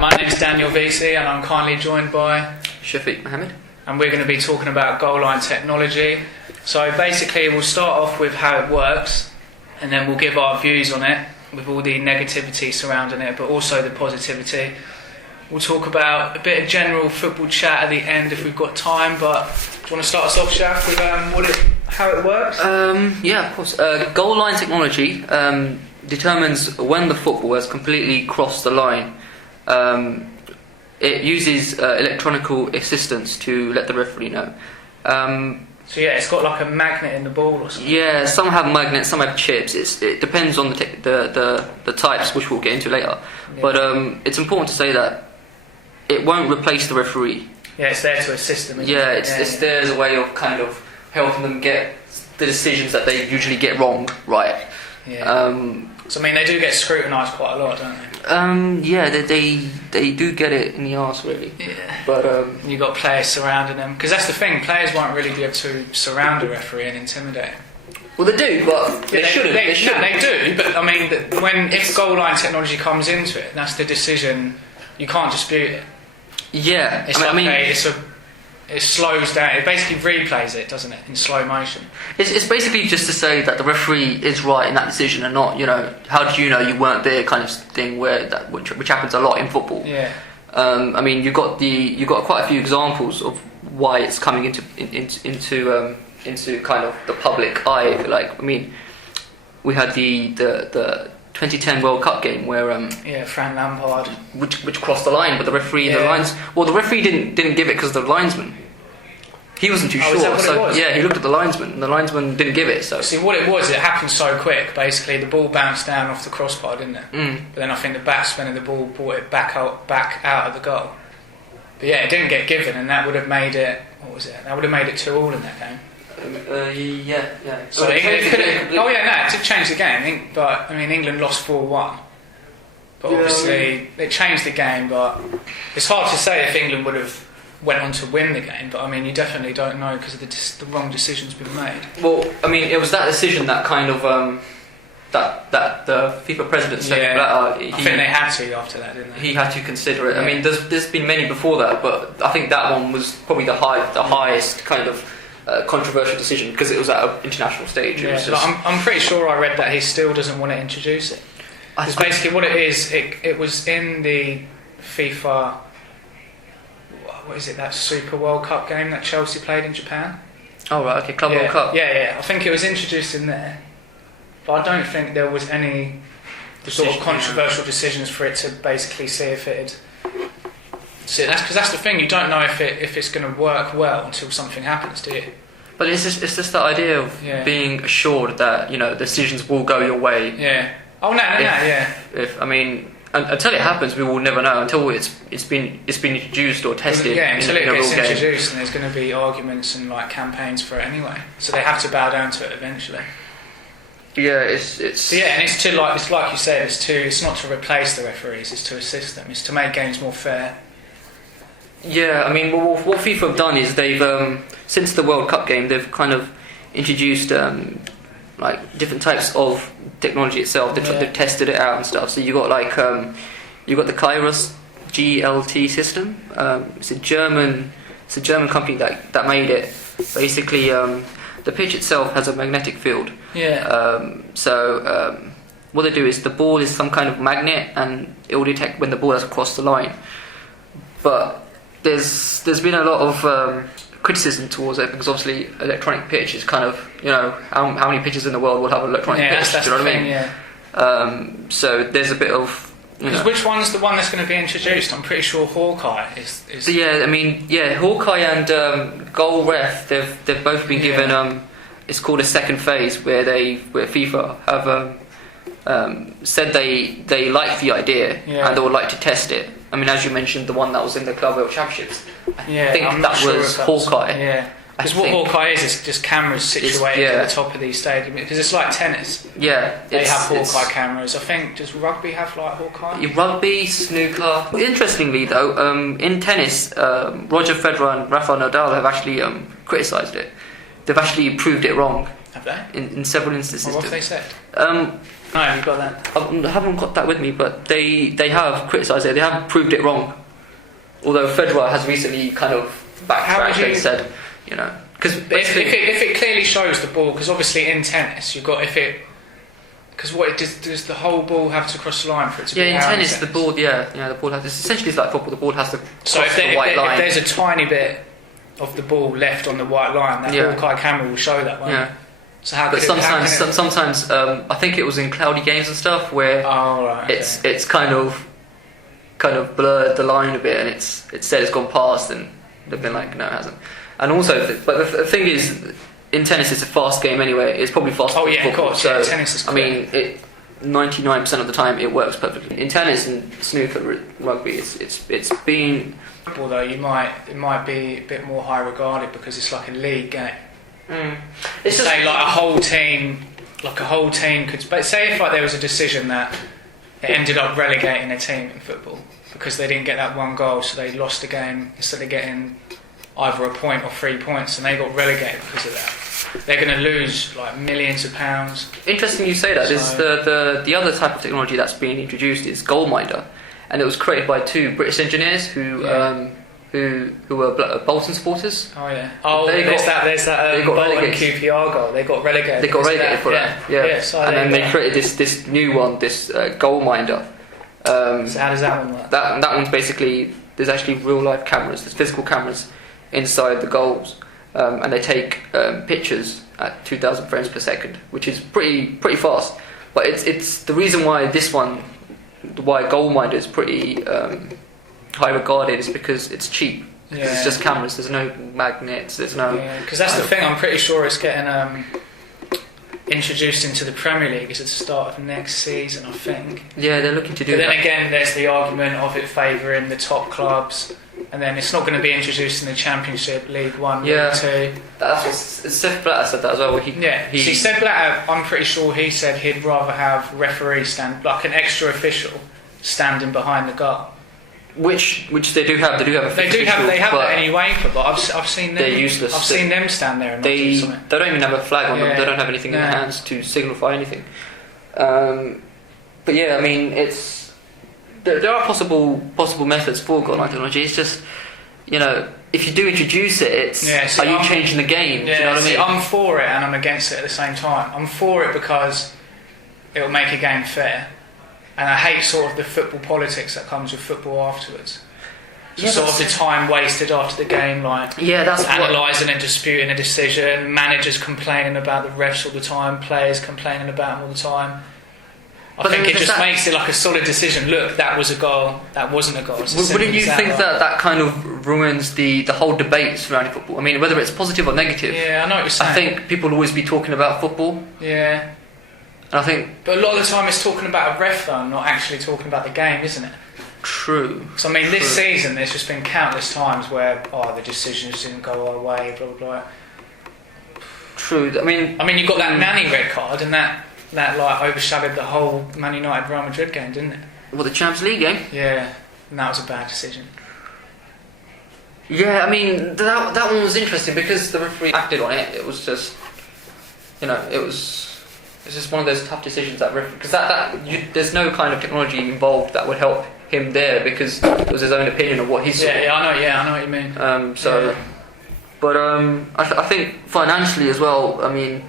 My name's Daniel Vesey and I'm kindly joined by Shafiq, Mohammed. And we're going to be talking about goal line technology. So basically we'll start off with how it works and then we'll give our views on it with all the negativity surrounding it but also the positivity. We'll talk about a bit of general football chat at the end if we've got time, but do you want to start us off, Shaf, with how it works? Yeah, of course. Goal line technology determines when the football has completely crossed the line. It uses electronical assistance to let the referee know. So yeah, it's got like a magnet in the ball or something. Yeah, some have magnets, some have chips. It depends on the types, which we'll get into later. Yeah. But it's important to say that it won't replace the referee. Yeah, it's there to assist them. Yeah, it's there as a way of kind of helping them get the decisions that they usually get wrong right. Yeah. So I mean, they do get scrutinised quite a lot, don't they? Yeah, they do get it in the arse, really. Yeah. But you got players surrounding them because that's the thing. Players won't really be able to surround a referee and intimidate him. Well, they do, but they shouldn't. They do, but I mean, if goal line technology comes into it, that's the decision. You can't dispute it. Yeah, it slows down. It basically replays it, doesn't it, in slow motion? It's basically just to say that the referee is right in that decision and not, how do you know you weren't there kind of thing which happens a lot in football. Yeah. I mean, you got quite a few examples of why it's coming into kind of the public eye, if you like. I mean, we had the 2010 World Cup game where Frank Lampard, which crossed the line, but the referee and the lines. Well, the referee didn't give it because of the linesman. He wasn't too sure. Is that what so it was? Yeah, he looked at the linesman, and the linesman didn't give it. So see, what it was, it happened so quick. Basically, the ball bounced down off the crossbar, didn't it? But then I think the batsman of the ball brought it back out of the goal. But yeah, it didn't get given, and that would have made it. What was it? That would have made it 2-2 in that game. Yeah. So it did change the game. But I mean, England lost 4-1. But obviously, it changed the game. But it's hard to say if England would have went on to win the game. But I mean, you definitely don't know because of the wrong decisions been made. Well, I mean, it was that decision that kind of that the FIFA president said. I think they had to after that, didn't they? He had to consider it. Yeah. I mean, there's been many before that, but I think that one was probably the highest kind of controversial decision because it was at an international stage. Yeah, I'm pretty sure I read that he still doesn't want to introduce it. Because basically what it is, it was in the FIFA, what is it, that Super World Cup game that Chelsea played in Japan? Oh right, okay, Club World Cup. Yeah, I think it was introduced in there. But I don't think there was any sort of controversial decisions for it to basically see if it had... See, that's the thing, you don't know if it's going to work well until something happens, do you? But it's just the idea of being assured that decisions will go your way. Yeah. Oh no, yeah. If I mean, until it happens, we will never know until it's been introduced or tested. Yeah, until it gets introduced, and there's going to be arguments and like campaigns for it anyway. So they have to bow down to it eventually. Yeah, it's. Yeah, and it's like you said, it's not to replace the referees, it's to assist them, it's to make games more fair. Yeah, I mean, what FIFA have done is they've since the World Cup game, they've kind of introduced like different types of technology itself. They've tested it out and stuff. So you got you got the Kairos GLT system. It's a German company that made it. Basically, the pitch itself has a magnetic field. Yeah. What they do is the ball is some kind of magnet, and it will detect when the ball has crossed the line. But there's been a lot of criticism towards it because obviously electronic pitch is kind of how many pitches in the world will have an electronic pitch? That's do you know what I mean? Yeah. So there's a bit of which one's the one that's going to be introduced? I'm pretty sure Hawkeye is. Yeah, I mean Hawkeye and Goal Ref they've both been given it's called a second phase where FIFA have said they like the idea and they would like to test it. I mean, as you mentioned, the one that was in the Club World Championships. I think that was Hawkeye. Yeah. Because what Hawkeye is just cameras situated at the top of these stadiums. Because it's like tennis. Yeah. They have Hawkeye cameras. I think, does rugby have like Hawkeye? Rugby, snooker. Interestingly though, in tennis, Roger Federer and Rafael Nadal have actually criticised it. They've actually proved it wrong. Have they? In several instances. What have they said? No, you got that? I haven't got that with me, but they have criticised it. They have proved it wrong. Although Federer has recently kind of backtracked and said, you know, because if it clearly shows the ball, because obviously in tennis you've got because what does the whole ball have to cross the line for it to be? Yeah, in tennis the ball, the ball has. Essentially, it's like football. The ball has to cross the white line. If there's a tiny bit of the ball left on the white line, that Hawkeye camera will show that one. Yeah. So sometimes I think it was in cloudy games and stuff where it's kind of blurred the line a bit, and it said it's gone past, and they've been like, no, it hasn't. And also, but the thing is, in tennis it's a fast game anyway. It's probably faster than football. Of course. So, tennis is quick. I mean, 99% of the time it works perfectly. In tennis and snooker, rugby, it's been. Although it might be a bit more high regarded because it's like a league, isn't it? It's just say like a whole team could. But say if like there was a decision that it ended up relegating a team in football because they didn't get that one goal, so they lost the game instead of getting either a point or 3 points, and they got relegated because of that. They're going to lose like millions of pounds. Interesting you say that. The other type of technology that's being introduced is Goalminder, and it was created by two British engineers who were Bolton supporters. Oh yeah. Oh, there's that Bolton QPR goal. They got relegated. They got relegated for that. Yeah. So and then they created this new one, this Goalminder. So how does that one work? That one's basically, there's actually real life cameras. There's physical cameras inside the goals, and they take pictures at 2,000 frames per second, which is pretty fast. But it's the reason why Goalminder is pretty high regarded is because it's cheap. Because it's just cameras. There's no magnets. There's no. Because that's the thing. I'm pretty sure it's getting introduced into the Premier League at the start of next season, I think. Yeah, they're looking to do that. But then again, there's the argument of it favouring the top clubs, and then it's not going to be introduced in the Championship, League 1, League 2. That's what Seth Blatter said that as well. See, Seth Blatter, I'm pretty sure he said he'd rather have referees stand, like an extra official, standing behind the goal. Which they do have. They do have a They have that anyway, but I've seen them. They're useless. I've seen them stand there and they not do something. They don't even have a flag on them. They don't have anything in their hands to signify anything. But yeah, I mean, there are possible methods for goal line technology. It's just, you know, if you do introduce it, are you changing the game? Yeah, do you know what I mean? I'm for it and I'm against it at the same time. I'm for it because it'll make a game fair. And I hate sort of the football politics that comes with football afterwards. So sort of the time wasted after the game, like analysing and disputing a decision, managers complaining about the refs all the time, players complaining about them all the time. I think it just makes it like a solid decision. Look, that was a goal, that wasn't a goal. Wouldn't you think that kind of ruins the whole debate surrounding football? I mean, whether it's positive or negative. Yeah, I know what you're saying. I think people will always be talking about football. Yeah. But a lot of the time it's talking about a ref though, not actually talking about the game, isn't it? True. So I mean, this season there's just been countless times where the decisions didn't go our way, blah blah blah. True. I mean you got that Nani red card, and that like overshadowed the whole Man United Real Madrid game, didn't it? Well, the Champions League game. Yeah, and that was a bad decision. Yeah, I mean that one was interesting because the referee acted on it. It was just, you know, it's just one of those tough decisions because there's no kind of technology involved that would help him there because it was his own opinion of what he saw. Yeah, I know what you mean. But I think financially as well. I mean,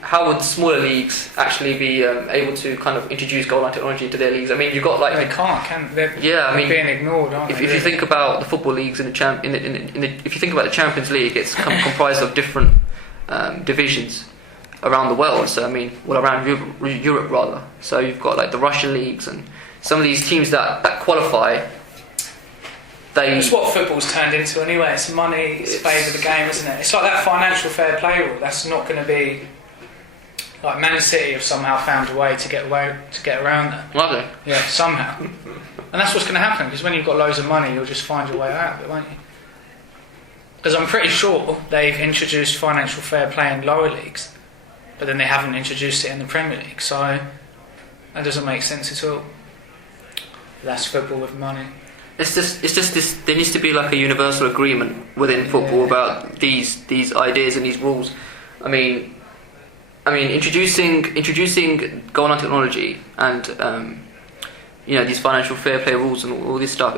how would smaller leagues actually be able to kind of introduce goal line technology into their leagues? I mean, you've got like they can't. They're being ignored, aren't they? If you think about the football leagues if you think about the Champions League, it's comprised of different divisions around the world. So I mean, around Europe rather. So you've got like the Russian leagues and some of these teams that qualify. It's what football's turned into anyway. It's money. It's favour the game, isn't it? It's like that financial fair play rule. That's not going to be like Man City have somehow found a way to get around that. Have they? Yeah, somehow. And that's what's going to happen because when you've got loads of money, you'll just find your way out of it, won't you? Because I'm pretty sure they've introduced financial fair play in lower leagues, but then they haven't introduced it in the Premier League, so that doesn't make sense at all. That's football with money. It's just this. There needs to be like a universal agreement within football about these ideas and these rules. I mean, I mean, introducing goal line technology and these financial fair play rules and all this stuff.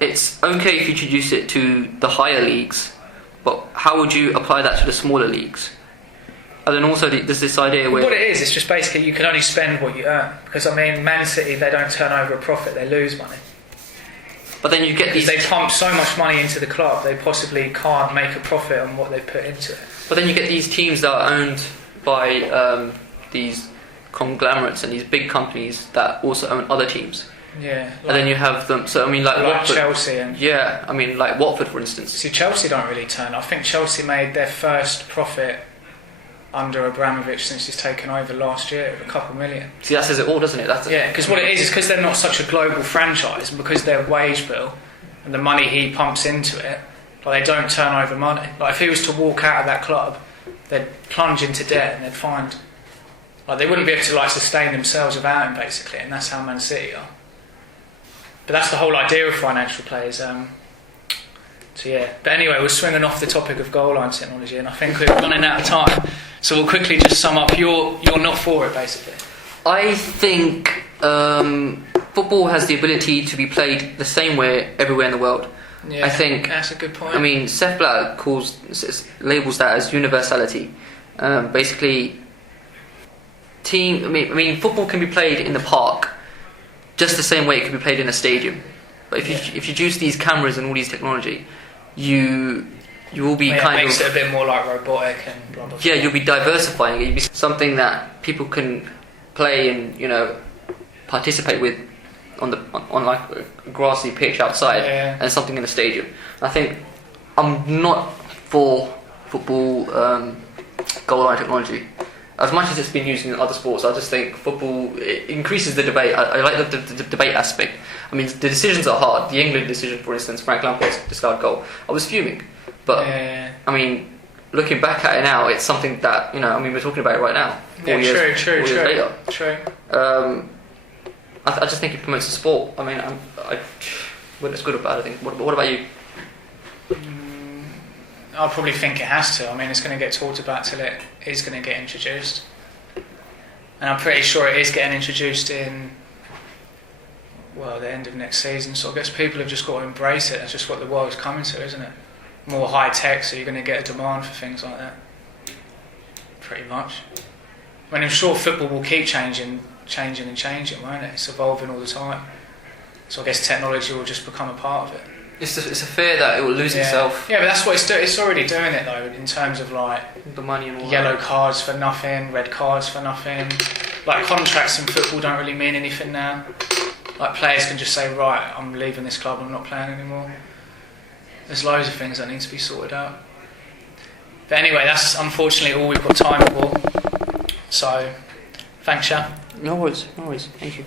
It's okay if you introduce it to the higher leagues, but how would you apply that to the smaller leagues? And then also there's this idea where... What it is, it's just basically you can only spend what you earn. Because, I mean, Man City, they don't turn over a profit, they lose money. But then you get these... They pump so much money into the club, they possibly can't make a profit on what they've put into it. But then you get these teams that are owned by these conglomerates and these big companies that also own other teams. Yeah. And then you have them... So, I mean, like Watford, Chelsea. And yeah, I mean, like Watford, for instance. See, Chelsea don't really turn. I think Chelsea made their first profit under Abramovich since he's taken over last year, a couple million. See, that says it all, doesn't it? Yeah, because what it is because they're not such a global franchise, and because their wage bill and the money he pumps into it, like they don't turn over money. Like if he was to walk out of that club, they'd plunge into debt and they'd find, like they wouldn't be able to like sustain themselves without him basically, and that's how Man City are. But that's the whole idea of financial players. So yeah, but anyway, we're swinging off the topic of goal line technology, and I think we're running out of time. So we'll quickly just sum up. You're not for it, basically. I think football has the ability to be played the same way everywhere in the world. Yeah, I think that's a good point. I mean, Seth Blatt labels that as universality. Basically, I mean, football can be played in the park just the same way it can be played in a stadium. But if you introduce these cameras and all these technology, you will be it makes it a bit more like robotic and blah blah blah. Yeah, you'll be diversifying it. You'll be something that people can play and participate with on like a grassy pitch outside, and something in a stadium. I think I'm not for football goal line technology. As much as it's been used in other sports, I just think football it increases the debate. I like the debate aspect. I mean, the decisions are hard. The England decision, for instance, Frank Lampard's discard goal, I was fuming. But, I mean, looking back at it now, it's something that, I mean, we're talking about it right now. 4 years, true. later. True. I just think it promotes the sport. I mean, whether it's good or bad, I think. What about you? I probably think it has to. I mean, it's going to get talked about till it is going to get introduced. And I'm pretty sure it is getting introduced in, the end of next season. So I guess people have just got to embrace it. That's just what the world's coming to, isn't it? More high tech, so you're going to get a demand for things like that. Pretty much. I mean, I'm sure football will keep changing, won't it? It's evolving all the time. So I guess technology will just become a part of it. It's a fear that it will lose itself. Yeah, but that's what it's doing. It's already doing it though, in terms of like the money and all yellow cards for nothing, red cards for nothing. Like contracts in football don't really mean anything now. Like players can just say, right, I'm leaving this club, I'm not playing anymore. There's loads of things that need to be sorted out. But anyway, that's unfortunately all we've got time for. So, thanks, Shaf. No worries. Thank you.